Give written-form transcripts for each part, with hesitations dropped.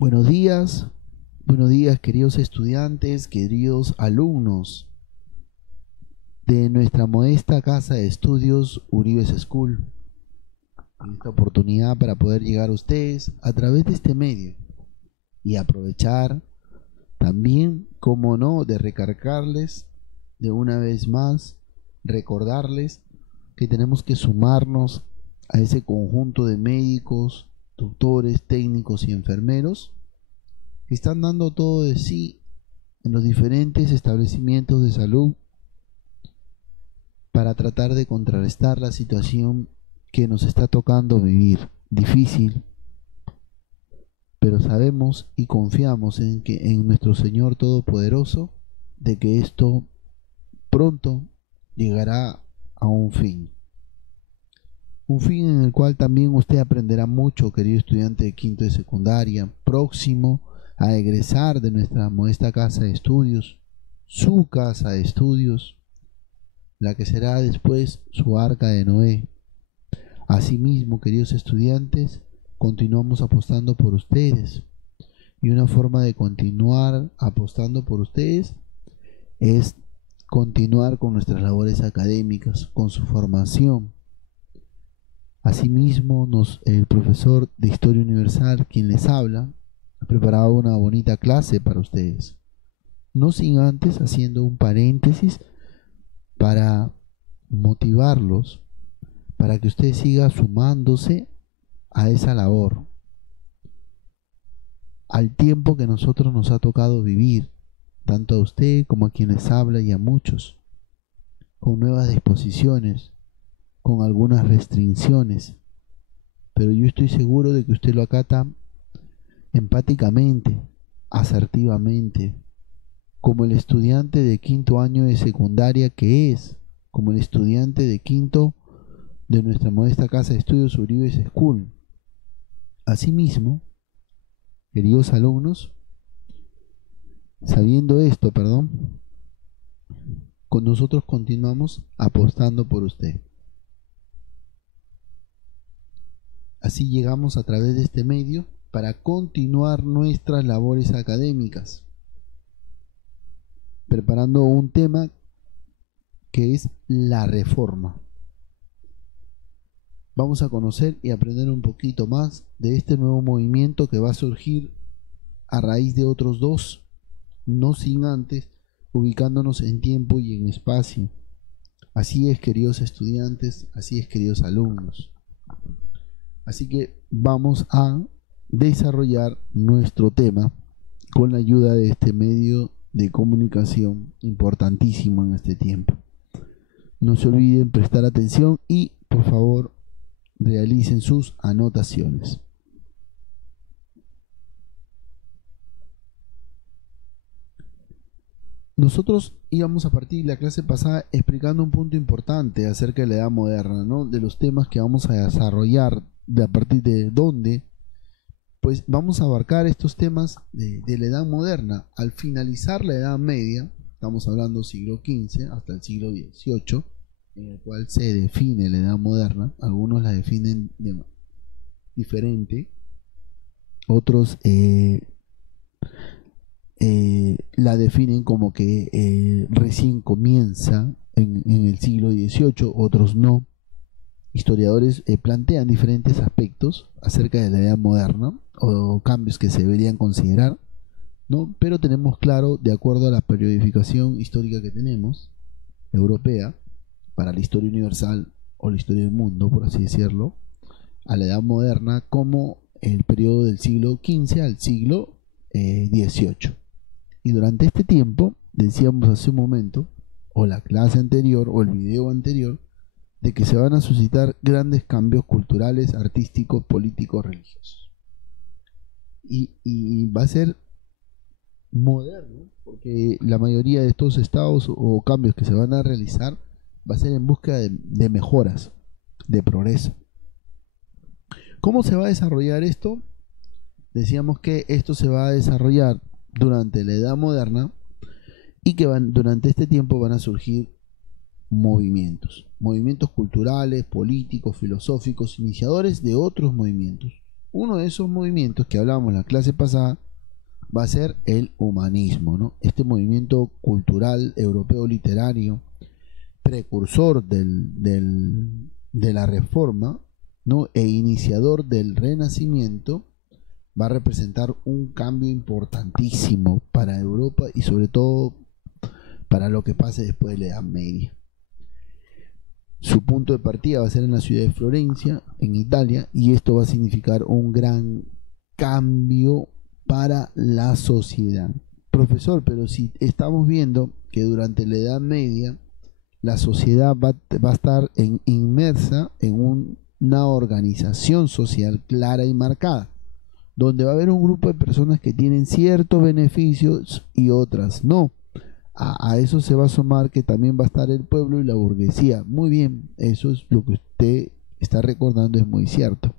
Buenos días queridos estudiantes, queridos alumnos de nuestra modesta casa de estudios Uribes School. En esta oportunidad para poder llegar a ustedes a través de este medio y aprovechar también, como no, de recargarles de una vez más, recordarles que tenemos que sumarnos a ese conjunto de médicos, doctores, técnicos y enfermeros que están dando todo de sí en los diferentes establecimientos de salud para tratar de contrarrestar la situación que nos está tocando vivir. Difícil, pero sabemos y confiamos en nuestro Señor Todopoderoso de que esto pronto llegará a un fin. Un fin en el cual también usted aprenderá mucho, querido estudiante de quinto de secundaria, próximo a egresar de nuestra modesta casa de estudios, su casa de estudios, la que será después su arca de Noé. Asimismo, queridos estudiantes, continuamos apostando por ustedes. Y una forma de continuar apostando por ustedes es continuar con nuestras labores académicas, con su formación. Asimismo, el profesor de Historia Universal, quien les habla, ha preparado una bonita clase para ustedes. No sin antes haciendo un paréntesis para motivarlos, para que usted siga sumándose a esa labor, al tiempo que nosotros nos ha tocado vivir, tanto a usted como a quien les habla y a muchos, con nuevas disposiciones, con algunas restricciones, pero yo estoy seguro de que usted lo acata empáticamente, asertivamente, como el estudiante de quinto año de secundaria que es, como el estudiante de quinto de nuestra modesta casa de estudios Uribes School. Asimismo, queridos alumnos, sabiendo esto, con nosotros continuamos apostando por usted. Así llegamos a través de este medio para continuar nuestras labores académicas, preparando un tema que es la reforma. Vamos a conocer y aprender un poquito más de este nuevo movimiento que va a surgir a raíz de otros dos, no sin antes ubicándonos en tiempo y en espacio. Así es, queridos estudiantes, así es, queridos alumnos. Así que vamos a desarrollar nuestro tema con la ayuda de este medio de comunicación importantísimo en este tiempo. No se olviden prestar atención y, por favor, realicen sus anotaciones. Nosotros íbamos a partir de la clase pasada explicando un punto importante acerca de la edad moderna, ¿no? De los temas que vamos a desarrollar, de a partir de dónde, pues vamos a abarcar estos temas de la edad moderna. Al finalizar la Edad Media, estamos hablando siglo XV hasta el siglo XVIII, en el cual se define la edad moderna. Algunos la definen diferente, otros la definen como que recién comienza en el siglo XVIII, otros no. Historiadores plantean diferentes aspectos acerca de la edad moderna o cambios que se deberían considerar, ¿no? Pero tenemos claro, de acuerdo a la periodificación histórica que tenemos, europea, para la historia universal o la historia del mundo, por así decirlo, a la edad moderna como el periodo del siglo XV al siglo XVIII. Y durante este tiempo, decíamos hace un momento, o la clase anterior, o el video anterior, de que se van a suscitar grandes cambios culturales, artísticos, políticos, religiosos. Y va a ser moderno, porque la mayoría de estos estados o cambios que se van a realizar va a ser en búsqueda de mejoras, de progreso. ¿Cómo se va a desarrollar esto? Decíamos que esto se va a desarrollar durante la Edad Moderna y que durante este tiempo van a surgir movimientos culturales, políticos, filosóficos, iniciadores de otros movimientos. Uno de esos movimientos que hablábamos en la clase pasada va a ser el humanismo, ¿no? Este movimiento cultural europeo literario, precursor de la reforma, ¿no? E iniciador del renacimiento, va a representar un cambio importantísimo para Europa y sobre todo para lo que pase después de la Edad Media. Su punto de partida va a ser en la ciudad de Florencia, en Italia, y esto va a significar un gran cambio para la sociedad. Profesor, pero si estamos viendo que durante la Edad Media la sociedad va a estar inmersa en una organización social clara y marcada, donde va a haber un grupo de personas que tienen ciertos beneficios y otras no. A eso se va a sumar que también va a estar el pueblo y la burguesía. Muy bien, eso es lo que usted está recordando, es muy cierto.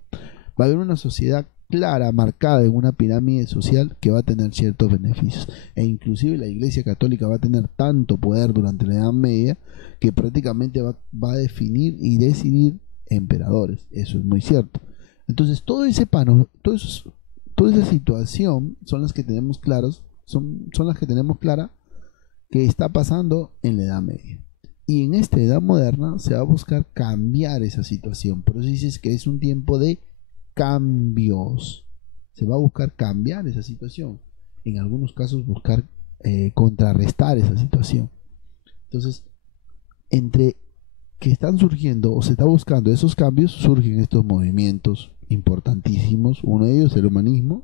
Va a haber una sociedad clara, marcada en una pirámide social que va a tener ciertos beneficios. E inclusive la Iglesia Católica va a tener tanto poder durante la Edad Media que prácticamente va a definir y decidir emperadores. Eso es muy cierto. Entonces todo ese toda esa situación son las que tenemos claros, son las que tenemos clara que está pasando en la Edad Media. Y en esta Edad Moderna se va a buscar cambiar esa situación. Por eso dices que es un tiempo de cambios. Se va a buscar cambiar esa situación. En algunos casos buscar contrarrestar esa situación. Entonces, entre que están surgiendo o se está buscando esos cambios, surgen estos movimientos importantísimos. Uno de ellos, el humanismo,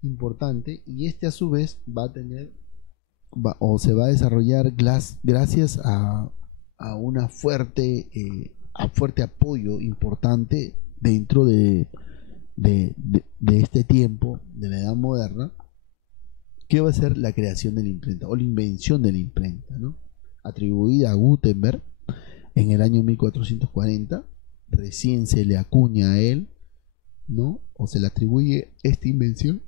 importante, y este a su vez va a tener o se va a desarrollar gracias a una fuerte apoyo importante dentro de este tiempo de la Edad Moderna, que va a ser la creación de la imprenta o la invención de la imprenta, ¿no? Atribuida a Gutenberg en el año 1440, recién se le acuña a él, ¿no? O se le atribuye esta invención,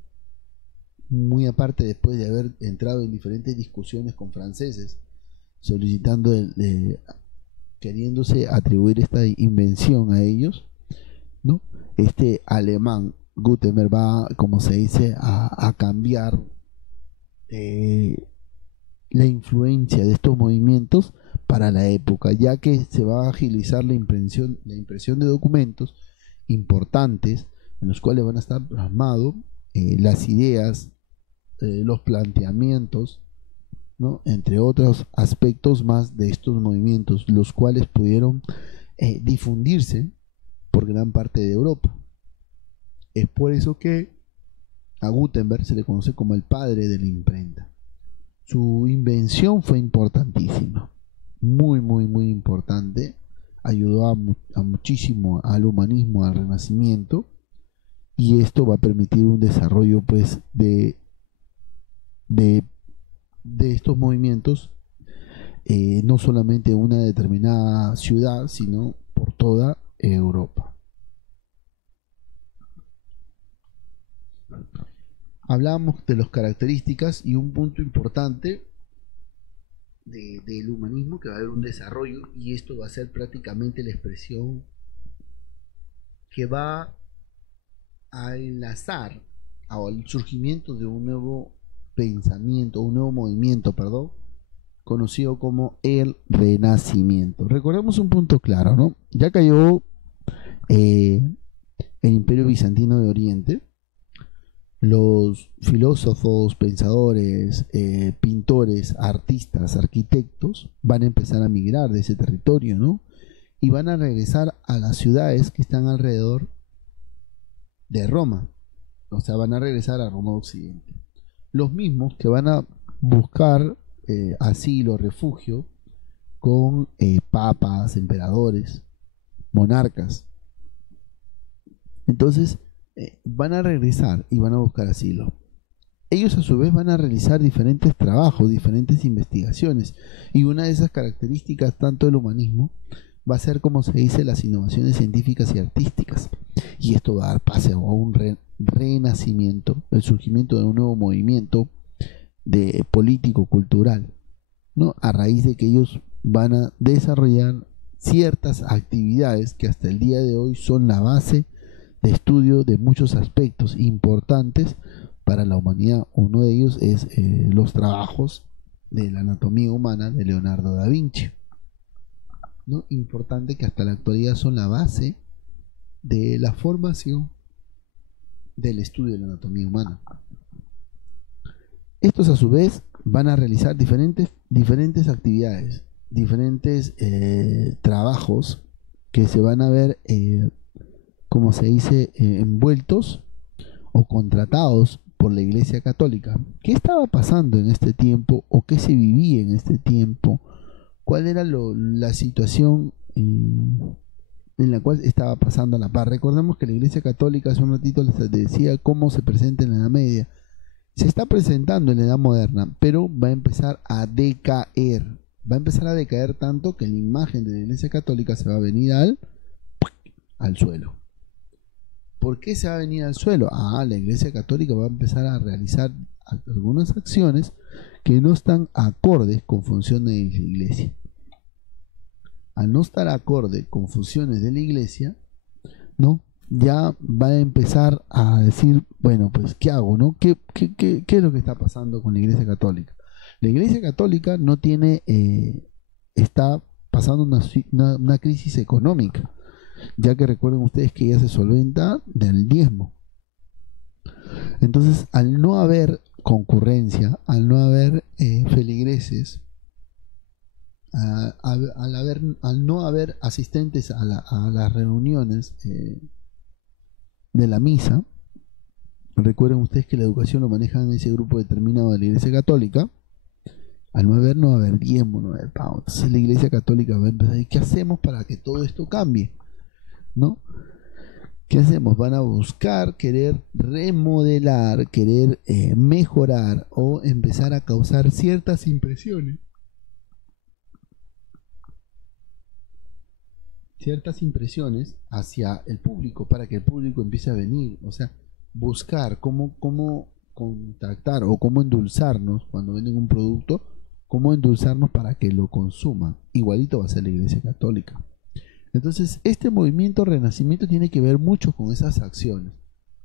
muy aparte después de haber entrado en diferentes discusiones con franceses solicitando queriéndose atribuir esta invención a ellos, ¿no? Este alemán Gutenberg va, como se dice, a cambiar la influencia de estos movimientos para la época, ya que se va a agilizar la impresión de documentos importantes en los cuales van a estar plasmados las ideas, los planteamientos, ¿no? Entre otros aspectos más de estos movimientos, los cuales pudieron difundirse por gran parte de Europa. Es por eso que a Gutenberg se le conoce como el padre de la imprenta. Su invención fue importantísima, muy importante, ayudó a muchísimo al humanismo, al renacimiento, y esto va a permitir un desarrollo pues de estos movimientos, no solamente en una determinada ciudad, sino por toda Europa. Hablábamos de las características y un punto importante del humanismo, que va a haber un desarrollo, y esto va a ser prácticamente la expresión que va a enlazar al surgimiento de un nuevo pensamiento, un nuevo movimiento, conocido como el Renacimiento. Recordemos un punto claro, ¿no? Ya cayó el Imperio Bizantino de Oriente. Los filósofos, pensadores, pintores, artistas, arquitectos van a empezar a migrar de ese territorio, ¿no? Y van a regresar a las ciudades que están alrededor de Roma. O sea, van a regresar a Roma Occidente. Los mismos que van a buscar asilo, refugio con papas, emperadores, monarcas. Entonces van a regresar y van a buscar asilo. Ellos a su vez van a realizar diferentes trabajos, diferentes investigaciones, y una de esas características tanto del humanismo va a ser, como se dice, las innovaciones científicas y artísticas, y esto va a dar pase a un renacimiento, el surgimiento de un nuevo movimiento de político cultural, ¿no? A raíz de que ellos van a desarrollar ciertas actividades que hasta el día de hoy son la base de estudio de muchos aspectos importantes para la humanidad. Uno de ellos es los trabajos de la anatomía humana de Leonardo da Vinci, ¿no? Importante, que hasta la actualidad son la base de la formación del estudio de la anatomía humana. Estos a su vez van a realizar diferentes actividades, diferentes trabajos que se van a ver, como se dice, envueltos o contratados por la Iglesia Católica. ¿Qué estaba pasando en este tiempo o qué se vivía en este tiempo? ¿Cuál era la situación en la cual estaba pasando a la par? Recordemos que la Iglesia Católica, hace un ratito les decía cómo se presenta en la Edad Media. Se está presentando en la Edad Moderna, pero va a empezar a decaer. Va a empezar a decaer tanto que la imagen de la Iglesia Católica se va a venir al suelo. ¿Por qué se va a venir al suelo? La Iglesia Católica va a empezar a realizar algunas acciones que no están acordes con funciones de la Iglesia. Al no estar acorde con funciones de la Iglesia, ¿no? Ya va a empezar a decir, bueno, pues, ¿qué hago, no? ¿Qué es lo que está pasando con la Iglesia Católica? La Iglesia Católica no tiene, está pasando una crisis económica, ya que recuerden ustedes que ella se solventa del diezmo. Entonces, al no haber concurrencia, al no haber feligreses, al no haber asistentes a las reuniones de la misa, recuerden ustedes que la educación lo manejan ese grupo determinado de la Iglesia Católica. Al no va a haber diezmo, no va a haber pago. Entonces la Iglesia Católica va a empezar, ¿y qué hacemos para que todo esto cambie? ¿No? ¿Qué hacemos? Van a buscar, querer remodelar, querer mejorar o empezar a causar ciertas impresiones hacia el público, para que el público empiece a venir. O sea, buscar cómo contactar o cómo endulzarnos cuando venden un producto, cómo endulzarnos para que lo consuman. Igualito va a ser la Iglesia Católica. Entonces, este movimiento Renacimiento tiene que ver mucho con esas acciones,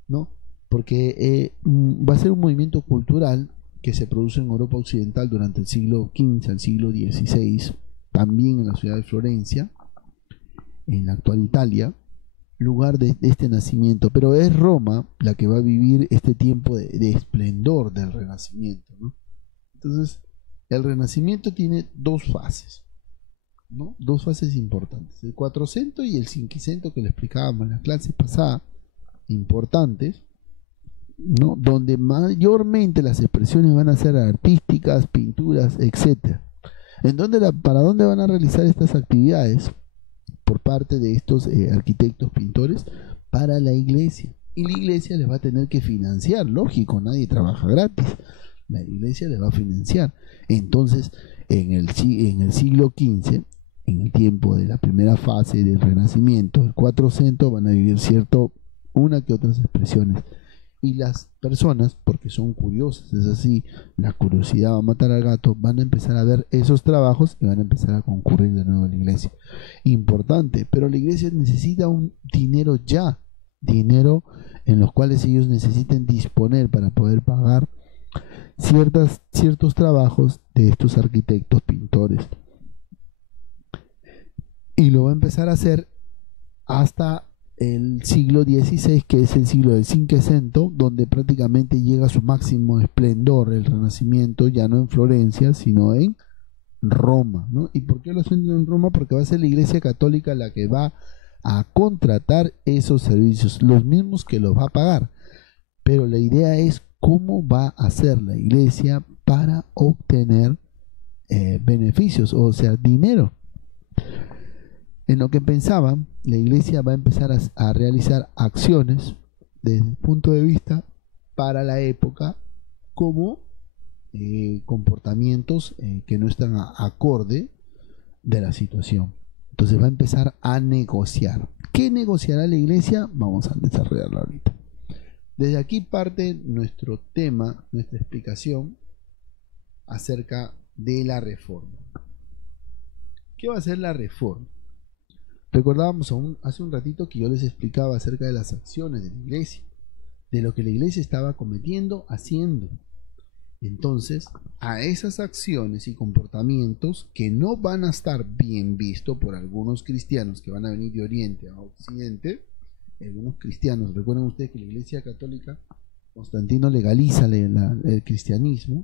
¿no? Porque va a ser un movimiento cultural que se produce en Europa Occidental durante el siglo XV al siglo XVI, también en la ciudad de Florencia, en la actual Italia, lugar de este nacimiento. Pero es Roma la que va a vivir este tiempo de esplendor del Renacimiento, ¿no? Entonces, el Renacimiento tiene dos fases, ¿no? Dos fases importantes, el 400 y el 500, que le explicábamos en la clase pasada, importantes, ¿no? Donde mayormente las expresiones van a ser artísticas, pinturas, etc. ¿Para dónde van a realizar estas actividades por parte de estos arquitectos, pintores? Para la Iglesia. Y la Iglesia les va a tener que financiar, lógico, nadie trabaja gratis. La Iglesia les va a financiar. Entonces, en el siglo XV, en el tiempo de la primera fase del Renacimiento, el 400, van a vivir una que otras expresiones. Y las personas, porque son curiosas, es así, la curiosidad va a matar al gato, van a empezar a ver esos trabajos y van a empezar a concurrir de nuevo a la Iglesia. Importante, pero la Iglesia necesita un dinero ya, dinero en los cuales ellos necesiten disponer para poder pagar ciertos trabajos de estos arquitectos, pintores. Y lo va a empezar a hacer hasta el siglo XVI, que es el siglo del Cinquecento, donde prácticamente llega a su máximo esplendor el Renacimiento, ya no en Florencia, sino en Roma, ¿no? ¿Y por qué lo hacen en Roma? Porque va a ser la Iglesia Católica la que va a contratar esos servicios, los mismos que los va a pagar. Pero la idea es cómo va a hacer la Iglesia para obtener beneficios, o sea, dinero. En lo que pensaban, la Iglesia va a empezar a realizar acciones desde el punto de vista para la época, como comportamientos que no están acorde de la situación. Entonces va a empezar a negociar. ¿Qué negociará la Iglesia? Vamos a desarrollarlo ahorita. Desde aquí parte nuestro tema, nuestra explicación acerca de la reforma. ¿Qué va a ser la reforma? Recordábamos hace un ratito que yo les explicaba acerca de las acciones de la iglesia, de lo que la iglesia estaba cometiendo, haciendo. Entonces, a esas acciones y comportamientos que no van a estar bien vistos por algunos cristianos que van a venir de Oriente a Occidente, algunos cristianos, recuerden ustedes que la Iglesia Católica, Constantino legaliza el cristianismo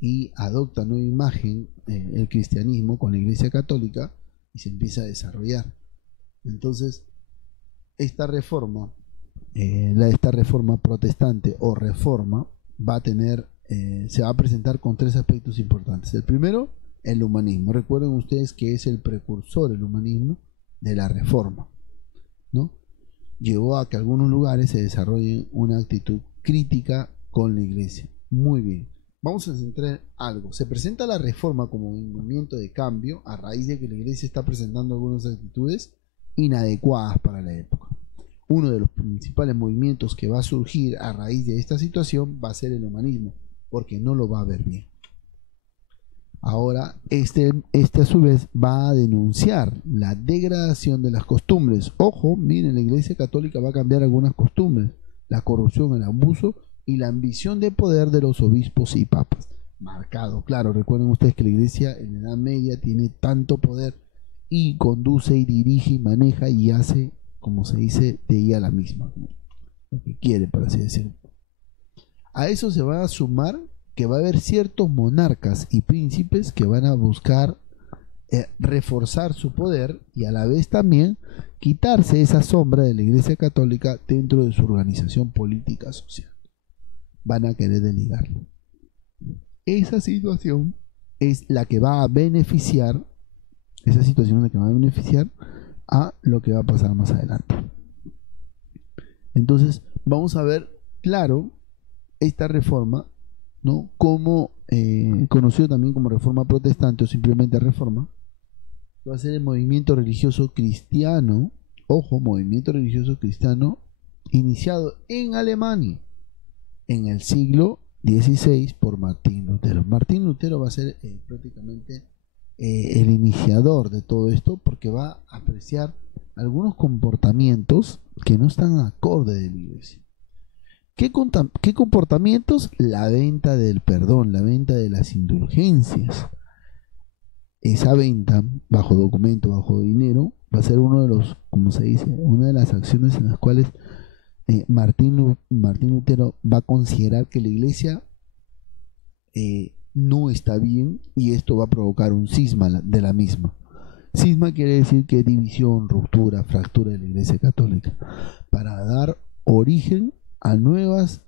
y adopta nueva imagen el cristianismo con la Iglesia Católica y se empieza a desarrollar. Entonces, esta reforma protestante o reforma va a tener se va a presentar con tres aspectos importantes. El primero, el humanismo. Recuerden ustedes que es el precursor, el humanismo, de la reforma, ¿no? Llevó a que algunos lugares se desarrollen una actitud crítica con la iglesia. Muy bien, vamos a centrar algo. Se presenta la reforma como un movimiento de cambio a raíz de que la iglesia está presentando algunas actitudes inadecuadas para la época. Uno de los principales movimientos que va a surgir a raíz de esta situación va a ser el humanismo, porque no lo va a ver bien. Ahora, este a su vez va a denunciar la degradación de las costumbres. Ojo, miren, la Iglesia Católica va a cambiar algunas costumbres, la corrupción, el abuso y la ambición de poder de los obispos y papas. Marcado, claro, recuerden ustedes que la Iglesia en la Edad Media tiene tanto poder y conduce y dirige y maneja y hace, como se dice, de ella la misma, lo que quiere, por así decirlo. A eso se va a sumar que va a haber ciertos monarcas y príncipes que van a buscar reforzar su poder y a la vez también quitarse esa sombra de la Iglesia Católica dentro de su organización política social. Van a querer desligarlo. Esa situación es la que va a beneficiar, a lo que va a pasar más adelante. Entonces vamos a ver claro esta reforma, ¿no? Como conocido también como reforma protestante o simplemente reforma, va a ser el movimiento religioso cristiano, ojo, movimiento religioso cristiano iniciado en Alemania en el siglo XVI por Martín Lutero. Martín Lutero va a ser prácticamente el iniciador de todo esto, porque va a apreciar algunos comportamientos que no están acorde de la iglesia. ¿Qué comportamientos? La venta del perdón, la venta de las indulgencias. Esa venta, bajo documento, bajo dinero, va a ser uno de los, como se dice, una de las acciones en las cuales Martín Lutero va a considerar que la iglesia no está bien, y esto va a provocar un cisma de la misma. Cisma quiere decir que división, ruptura, fractura de la iglesia católica, para dar origen a nuevas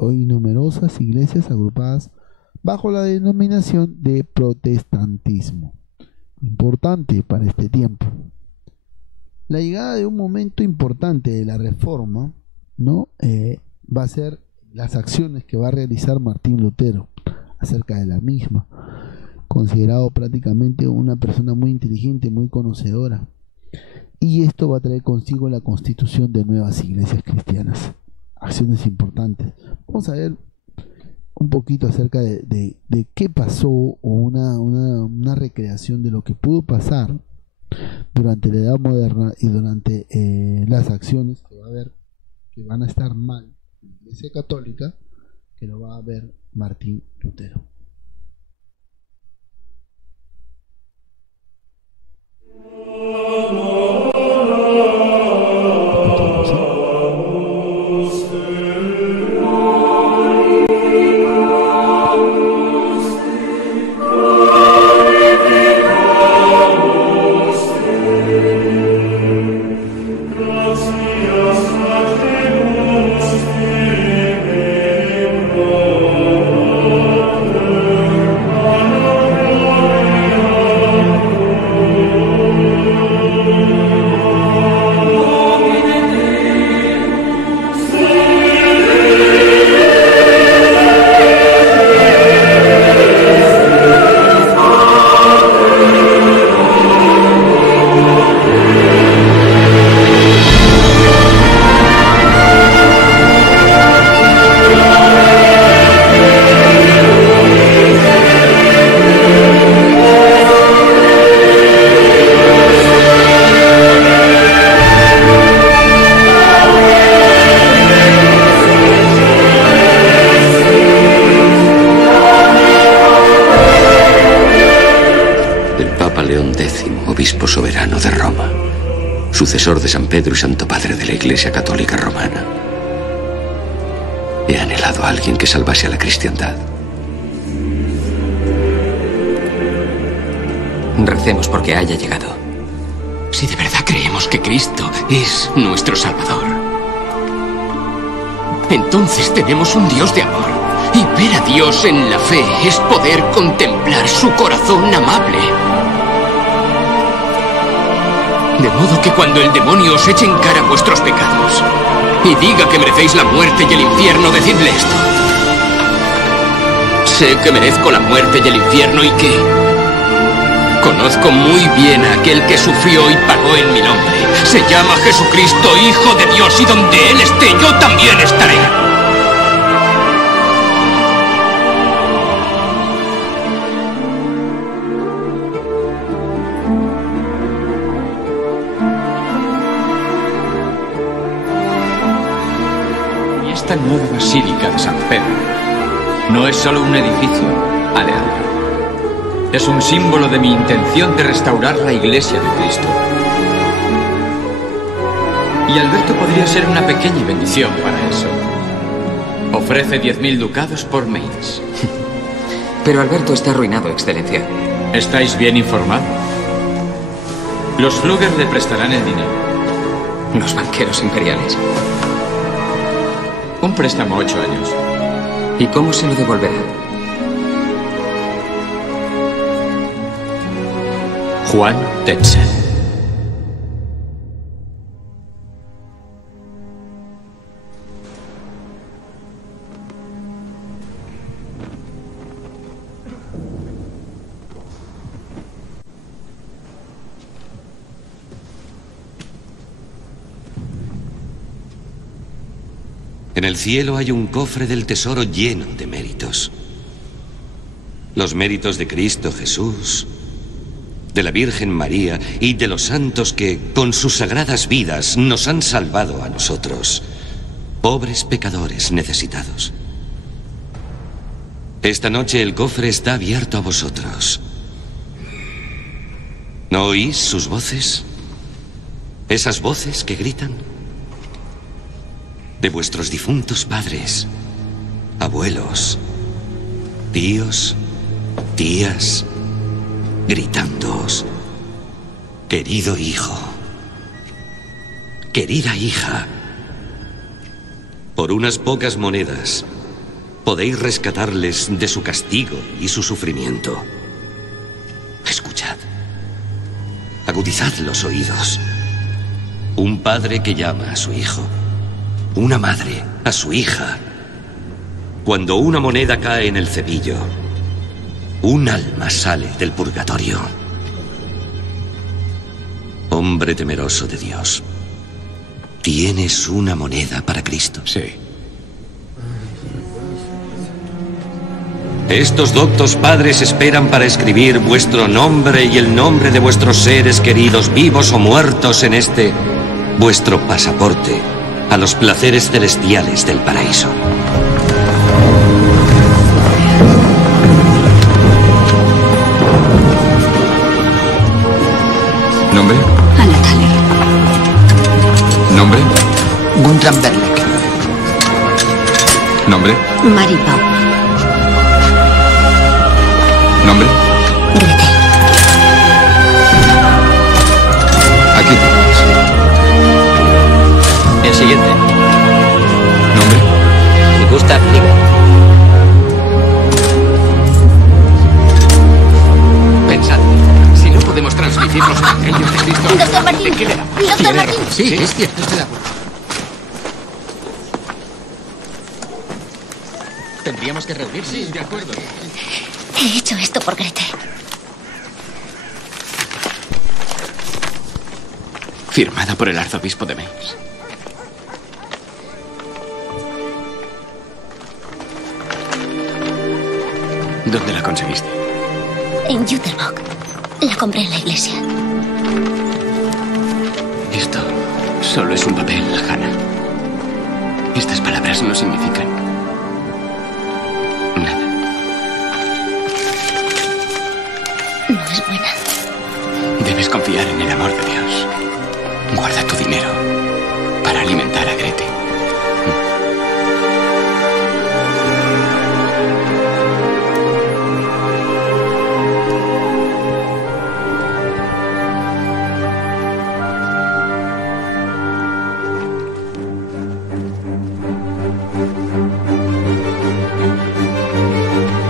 hoy numerosas iglesias agrupadas bajo la denominación de protestantismo. Importante para este tiempo. La llegada de un momento importante de la reforma, ¿no? Va a ser las acciones que va a realizar Martín Lutero acerca de la misma, considerado prácticamente una persona muy inteligente, muy conocedora, y esto va a traer consigo la constitución de nuevas iglesias cristianas. Acciones importantes. Vamos a ver un poquito acerca de qué pasó, o una recreación de lo que pudo pasar durante la Edad Moderna y durante las acciones que va a haber, que van a estar mal en la Iglesia Católica, que lo va a ver Martín Lutero. Pedro y Santo Padre de la Iglesia Católica Romana. He anhelado a alguien que salvase a la cristiandad. Recemos porque haya llegado. Si de verdad creemos que Cristo es nuestro Salvador, entonces tenemos un Dios de amor. Y ver a Dios en la fe es poder contemplar su corazón amable. De modo que cuando el demonio os eche en cara vuestros pecados y diga que merecéis la muerte y el infierno, decidle esto: sé que merezco la muerte y el infierno y que conozco muy bien a aquel que sufrió y pagó en mi nombre. Se llama Jesucristo, Hijo de Dios, y donde Él esté, yo también estaré. Y esta nueva basílica de San Pedro no es solo un edificio, Alejandro. Es un símbolo de mi intención de restaurar la Iglesia de Cristo. Y Alberto podría ser una pequeña bendición para eso. Ofrece 10.000 ducados por mes. Pero Alberto está arruinado, Excelencia. ¿Estáis bien informados? Los Fluger le prestarán el dinero. Los banqueros imperiales. Un préstamo 8 años. ¿Y cómo se lo devolverá? Juan Tetzel. En el cielo hay un cofre del tesoro lleno de méritos. Los méritos de Cristo Jesús, de la Virgen María y de los santos que, con sus sagradas vidas, nos han salvado a nosotros, pobres pecadores necesitados. Esta noche el cofre está abierto a vosotros. ¿No oís sus voces? ¿Esas voces que gritan? De vuestros difuntos padres, abuelos, tíos, tías, gritándoos: querido hijo, querida hija, por unas pocas monedas podéis rescatarles de su castigo y su sufrimiento. Escuchad, agudizad los oídos. Un padre que llama a su hijo, una madre a su hija. Cuando una moneda cae en el cepillo, un alma sale del purgatorio. Hombre temeroso de Dios, ¿tienes una moneda para Cristo? Sí. Estos doctos padres esperan para escribir vuestro nombre y el nombre de vuestros seres queridos, vivos o muertos, en este vuestro pasaporte a los placeres celestiales del paraíso. ¿Nombre? Anna Thaler. ¿Nombre? Guntram Berleck. ¿Nombre? Mary Pau. ¿Nombre? Grete. Aquí tienes. El siguiente. ¿Nombre? Gustav Liga. Pensad, si no podemos transmitir los evangelios de Cristo... Doctor Martín. ¿De qué le da? Doctor Martín. Sí, es cierto, estoy de acuerdo. Tendríamos que reunirnos. Sí, de acuerdo. He hecho esto por Grete. Firmada por el arzobispo de Mainz. ¿Dónde la conseguiste? En Jüterbock. La compré en la iglesia. Esto solo es un papel, Hannah. Estas palabras no significan nada. No es buena. Debes confiar en el amor de Dios. Guarda tu dinero.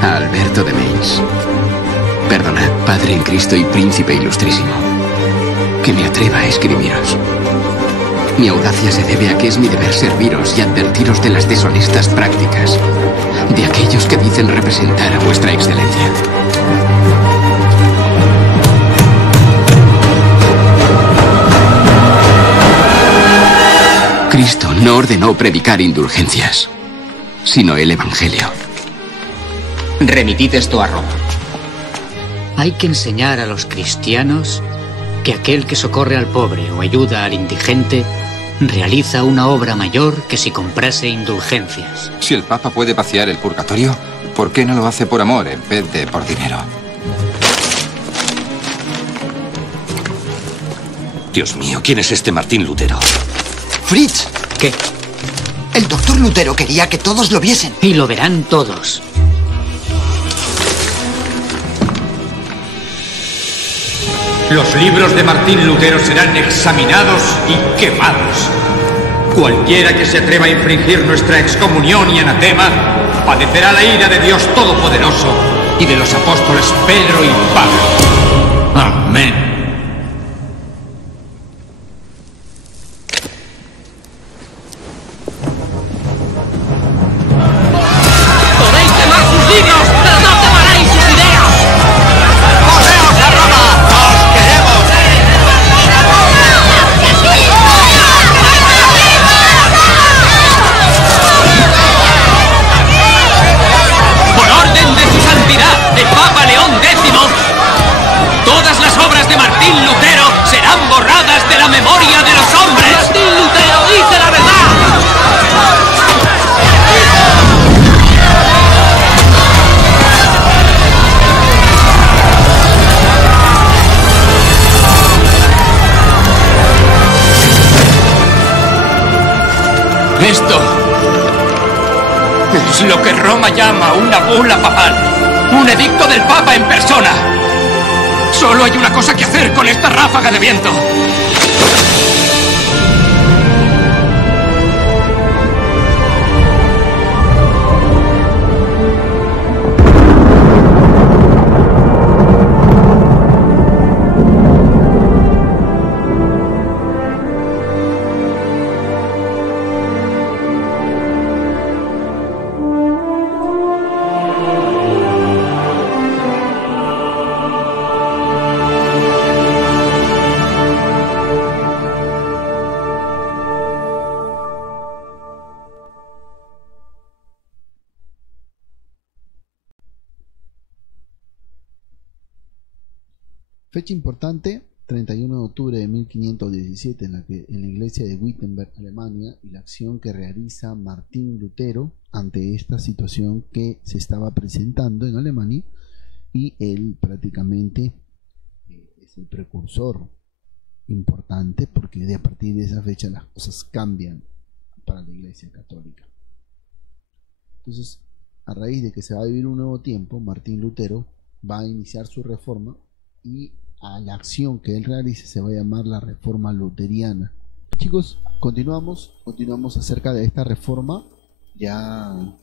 a Alberto de Mainz. Perdonad, Padre en Cristo y Príncipe Ilustrísimo, que me atreva a escribiros. Mi audacia se debe a que es mi deber serviros y advertiros de las deshonestas prácticas de aquellos que dicen representar a vuestra excelencia. Cristo no ordenó predicar indulgencias, sino el Evangelio. Remitid esto a Roma. Hay que enseñar a los cristianos que aquel que socorre al pobre o ayuda al indigente realiza una obra mayor que si comprase indulgencias. Si el Papa puede vaciar el purgatorio, ¿por qué no lo hace por amor en vez de por dinero? Dios mío, ¿quién es este Martín Lutero? Fritz. ¿Qué? El doctor Lutero quería que todos lo viesen. Y lo verán todos. Los libros de Martín Lutero serán examinados y quemados. Cualquiera que se atreva a infringir nuestra excomunión y anatema padecerá la ira de Dios Todopoderoso y de los apóstoles Pedro y Pablo. Amén. Podéis quemar sus libros, pero no quemaréis sus ideas. ¡Correos a Roma! ¡Os queremos! Por orden de su santidad, el Papa León X, todas las obras de Martín Lutero serán borradas de la memoria de los hombres. Martín Lutero dice la verdad. Esto es lo que Roma llama una bula papal. Un edicto del Papa en persona. Solo hay una cosa que hacer con esta ráfaga de viento. Fecha importante, 31 de octubre de 1517, en la iglesia de Wittenberg, Alemania, y la acción que realiza Martín Lutero ante esta situación que se estaba presentando en Alemania, y él prácticamente es el precursor importante, porque a partir de esa fecha las cosas cambian para la Iglesia Católica. Entonces, a raíz de que se va a vivir un nuevo tiempo, Martín Lutero va a iniciar su reforma, y a la acción que él realice se va a llamar la Reforma Luteriana. Chicos, continuamos acerca de esta reforma. Ya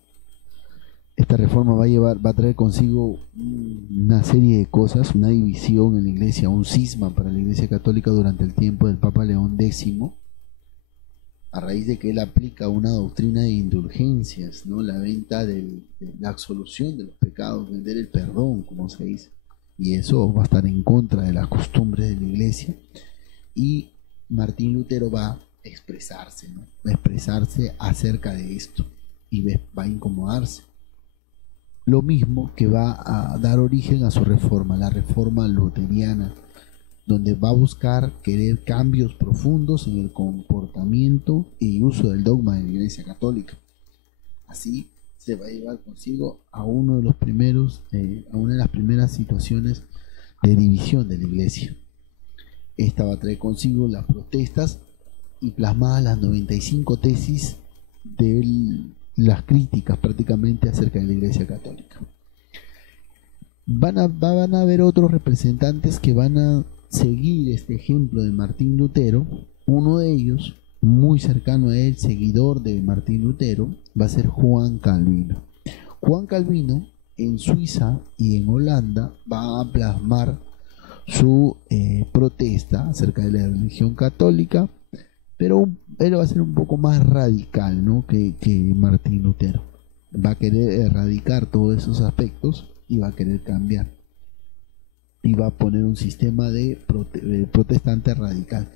esta reforma va a traer consigo una serie de cosas, una división en la iglesia, un cisma para la Iglesia Católica durante el tiempo del Papa León X, a raíz de que él aplica una doctrina de indulgencias, ¿no? La venta de la absolución de los pecados, vender el perdón, como se dice. Y eso va a estar en contra de las costumbres de la iglesia, y Martín Lutero va a expresarse, ¿no? Va a expresarse acerca de esto y va a incomodarse. Lo mismo que va a dar origen a su reforma, la Reforma Luteriana, donde va a buscar querer cambios profundos en el comportamiento y uso del dogma de la Iglesia Católica. Así se va a llevar consigo a una de las primeras situaciones de división de la iglesia. Esta va a traer consigo las protestas y plasmadas las 95 tesis de las críticas prácticamente acerca de la Iglesia Católica. Van a haber otros representantes que van a seguir este ejemplo de Martín Lutero. Uno de ellos, muy cercano a él, seguidor de Martín Lutero, va a ser Juan Calvino. Juan Calvino en Suiza y en Holanda va a plasmar su protesta acerca de la religión católica, pero él va a ser un poco más radical, ¿no?, que Martín Lutero. Va a querer erradicar todos esos aspectos y va a querer cambiar. Y va a poner un sistema de protestante radical.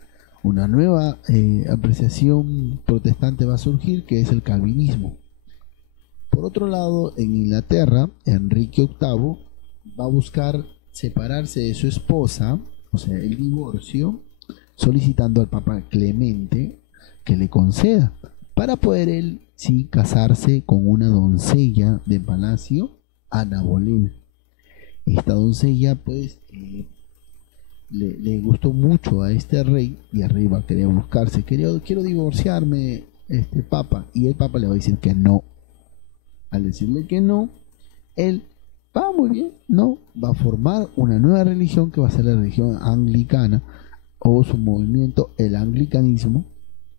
Una nueva apreciación protestante va a surgir, que es el calvinismo. Por otro lado, en Inglaterra, Enrique VIII va a buscar separarse de su esposa, o sea, el divorcio, solicitando al Papa Clemente que le conceda, para poder él sí casarse con una doncella de palacio, Ana Bolena. Esta doncella pues le gustó mucho a este rey, y el rey va a querer buscarse, quiero divorciarme, Papa, y el Papa le va a decir que no. Al decirle que no, él va muy bien, no, va a formar una nueva religión que va a ser la religión anglicana, o su movimiento, el anglicanismo,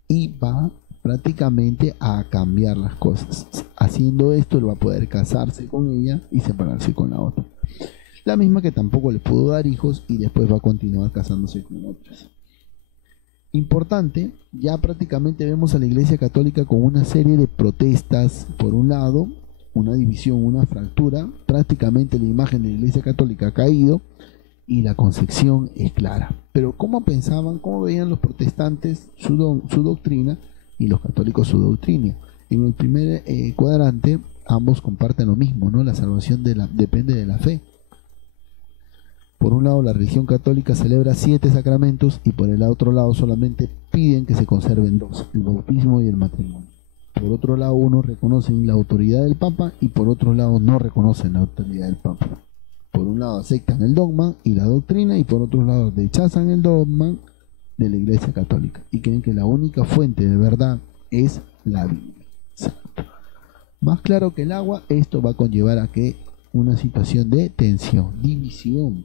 y va prácticamente a cambiar las cosas. Haciendo esto, él va a poder casarse con ella y separarse con la otra, la misma que tampoco le pudo dar hijos, y después va a continuar casándose con otras. Importante, ya prácticamente vemos a la Iglesia Católica con una serie de protestas. Por un lado, una división, una fractura, prácticamente la imagen de la Iglesia Católica ha caído y la concepción es clara. Pero ¿cómo pensaban, cómo veían los protestantes su doctrina y los católicos su doctrina? En el primer cuadrante ambos comparten lo mismo, ¿no? La salvación depende de la fe. Por un lado, la religión católica celebra 7 sacramentos, y por el otro lado solamente piden que se conserven 2, el bautismo y el matrimonio. Por otro lado, uno reconocen la autoridad del Papa, y por otro lado no reconocen la autoridad del Papa. Por un lado aceptan el dogma y la doctrina, y por otro lado rechazan el dogma de la Iglesia Católica y creen que la única fuente de verdad es la Biblia. Más claro que el agua, esto va a conllevar a que una situación de tensión, división,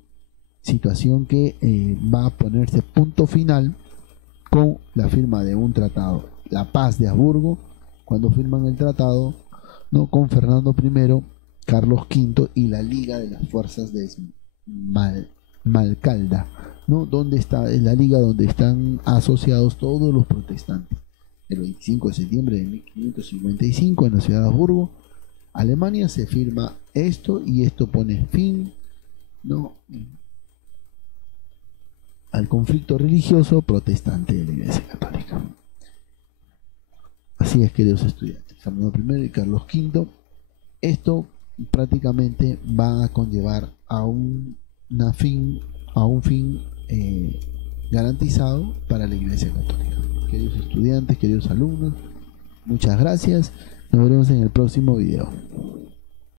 situación que va a ponerse punto final con la firma de un tratado, la Paz de Habsburgo, cuando firman el tratado, ¿no?, con Fernando I, Carlos V y la Liga de las Fuerzas de Malcalda, ¿no?, donde está la liga donde están asociados todos los protestantes. El 25 de septiembre de 1555, en la ciudad de Habsburgo, Alemania, se firma esto, y esto pone fin, ¿no?, al conflicto religioso protestante de la Iglesia Católica. Así es, queridos estudiantes, Fernando I y Carlos V, esto prácticamente va a conllevar a un fin garantizado para la Iglesia Católica. Queridos estudiantes, queridos alumnos, muchas gracias. Nos veremos en el próximo video.